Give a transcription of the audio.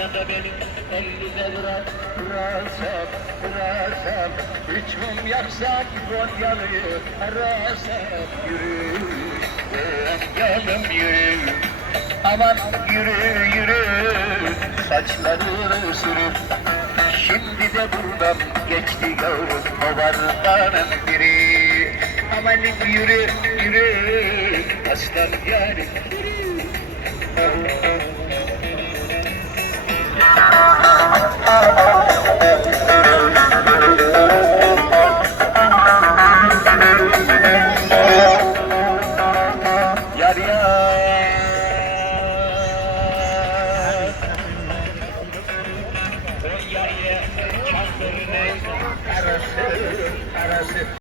ya da benim eline bıraksam hiç mum yaksam Gonyalı'yı arasam yürü Gönlüm yürü aman yürü saçları sürüp şimdi de buradan geçti yavrum babalarının biri aman yürü aslan yani yar yar Çandırın arası